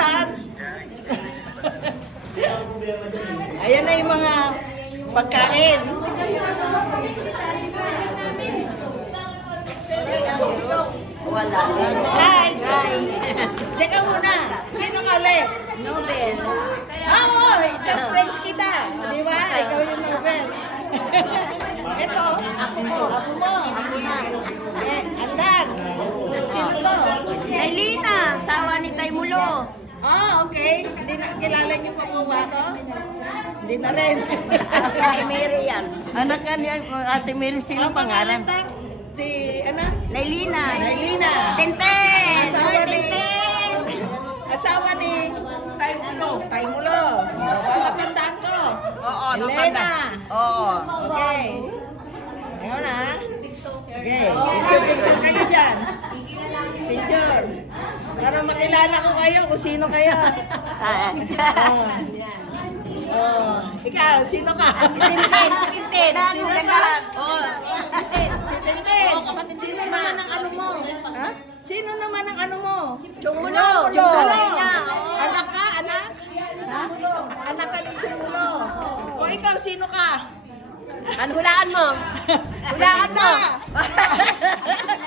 Saan? Ayan na yung mga pagkain. Wala. Hi! Teka muna. Sino ka ulit? Nobel. Oo! Ito, friends kita. Di ba? Ikaw yung Nobel. Ito. Ako mo. Ako mo. Ako na. Andan. Sino to? Nailina, sawa ni Taymulo. Okay. Hindi na, kilala niyo pa po ba ako? Hindi na rin. Kay Mary yan. Anak ka niya, Ate Mary, sino Ang pangalan? ta? Si, ano? Nailina. Nailina. Tintin. Asawa Hoy, ni... Tintin. Asawa ni... Taymulo. Taymulo. Matandaan ko. Oo, Elena. Oo. Okay. Ngayon na. Okay. Picture kayo dyan. Picture. Para makilala ko kayo kung sino kayo. Ikaw, sino ka? Tintin, si Tintin. Sino ka? Nagahan. Si Tintin. Sino naman ang ano mo? Ha? Sino naman ang ano mo? Chumulo. Chumulo. Anak ka? Anak? Ha? Anak ka ni Chumulo. O ikaw, sino ka? Ano hulaan mo? Hulaan mo.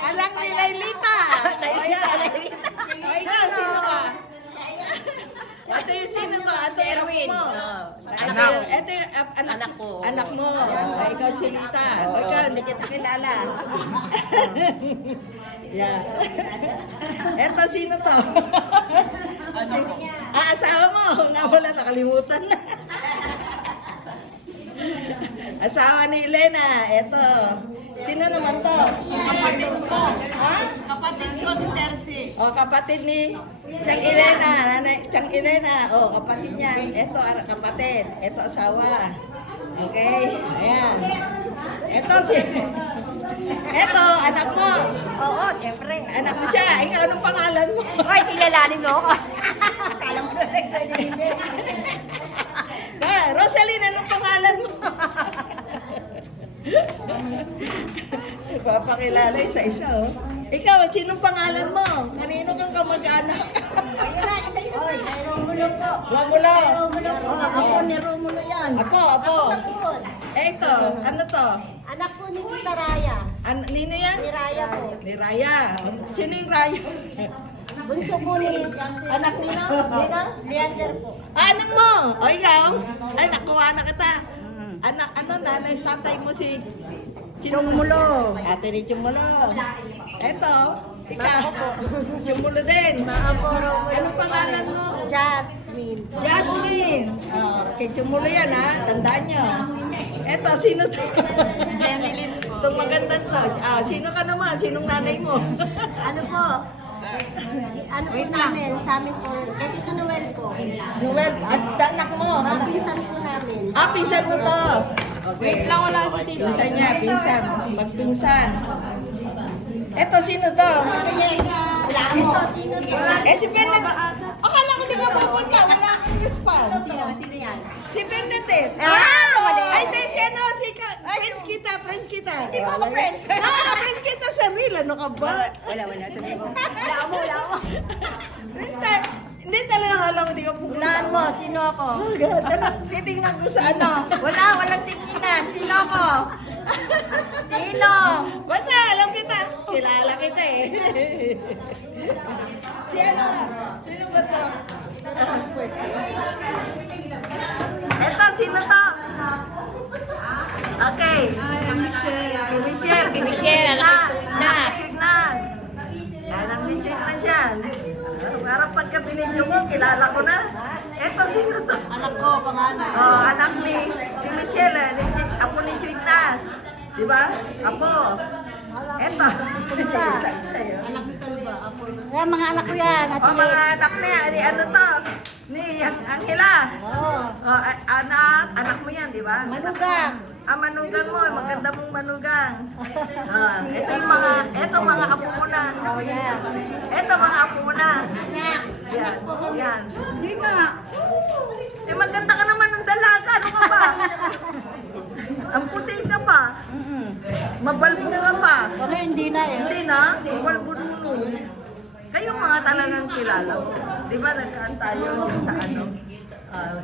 Anak ni Lailita. O ikaw, sino ka? Ito yung sino to? Ito yung Erwin. mo. Ito yung Anak ko. Anak mo. O ikaw si Lita. O ikaw, hindi kita kilala. Yeah. Ito, sino to? Asawa mo. Nawala, nakalimutan na. Asawa ni Elena. Ito. Sino naman to? Kapatid ko. Ha? Kapatid ko si Tercy. O, kapatid ni Chang Elena. Nanay, Chang Elena. O, kapatid niyan. Ito, kapatid. Ito, asawa. Okay? Ayan. Ito, Ito, anak mo. Oo, siyempre. Anak mo siya. Ikaw, anong pangalan mo? Hoy, kilalanin mo ako. Akala mo na hindi. Rosaline, anong pangalan mo? Papakilala isa-isa, oh. Ikaw, sinong pangalan mo? Kanino kang kamag-anak? Ayun na, isa-isa. Hoy, may Romulo po. Romulo. Romulo po. Ako ni Romulo yan. Apo. Sa tuhod. Ito, ano to? Anak po ni Tita Raya. Nino yan? Ni Raya po. Ni Raya. Sino yung Raya? Bunso po ni Anak nino? Nino? Leander po. Anak mo! O ikaw? Ay, nakuha na kita. Anak, nanay, tatay mo si Chumulo. Ate ni Chumulo. Eto, ikaw. Chumulo din. Anong pangalan mo? Jasmine. Jasmine. Kay Chumulo yan, ha? Tandaan nyo. Eto, sino to? Jenilyn po. Itong maganda to. Sino ka naman? Sinong nanay mo? Ano po? Ano po namin? Sa amin po. Kay Tito Noel po. Noel, anak mo. Pinsan po namin. Pinsan mo to. Okay. wala si Tito. Pinsan niya, pinsan. Magpinsan. Eto, sino to? Ito, sino po? Si Bernadette. Akala ko di ka pupunta. Wala akong guspal. Sino yan? Si Bernadette. Ay, di, si ano, friends kita. Hindi mo ako friends. Friends kita sa real. Ano ka ba? Wala. Sabi mo. Wala mo. Hindi talaga alam, hindi ka pupunta. Unahan mo, sino ako? Titingnan ko sa ano. Walang tinginan. Sino ako? Sino? Basta, alam kita. Kilala kita eh. Si ano? Sino ba to? Eto, sino to? Okay. Michelle, anak ni Anak ni Ignas. Anak ni Ignas yan. Parang pagka binidyo mo, kilala ko na. Eto, sino to? Anak ko, pangalan. Anak ni si Michelle, apo ni Ignas. Diba? Apo. Eto. Isa-isa yun. Anak ni Salva. Yan, mga anak ko yan. Mga anak niya, ano to? Ni Angela. Anak mo yan, di ba? Manugang. Manugang mo, maganda mong manugang. Ito mga apo mo na. Ito mga apo mo na. Yan. Hindi nga. Maganda ka naman ng dalaga, ano ka ba? Ang puti ka pa. Mabalbo ka pa. Pero hindi na eh. Hindi na, mabalbo mo. Kayo mga mga talagang kilala ko. Di ba nagkaan tayo sa ano?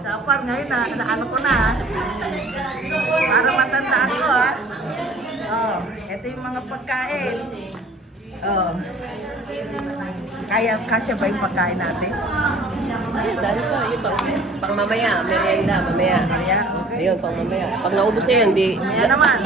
Sa apart ngayon na ano ko na ha. Para matandaan ko ha. Ito yung mga pagkain. Kasya ba yung pagkain natin? Dahil ko, yun pang mamaya, merienda, mamaya. Kaya, okay. Ayun, pang mamaya. Pag naubos na yun, di... Kaya naman.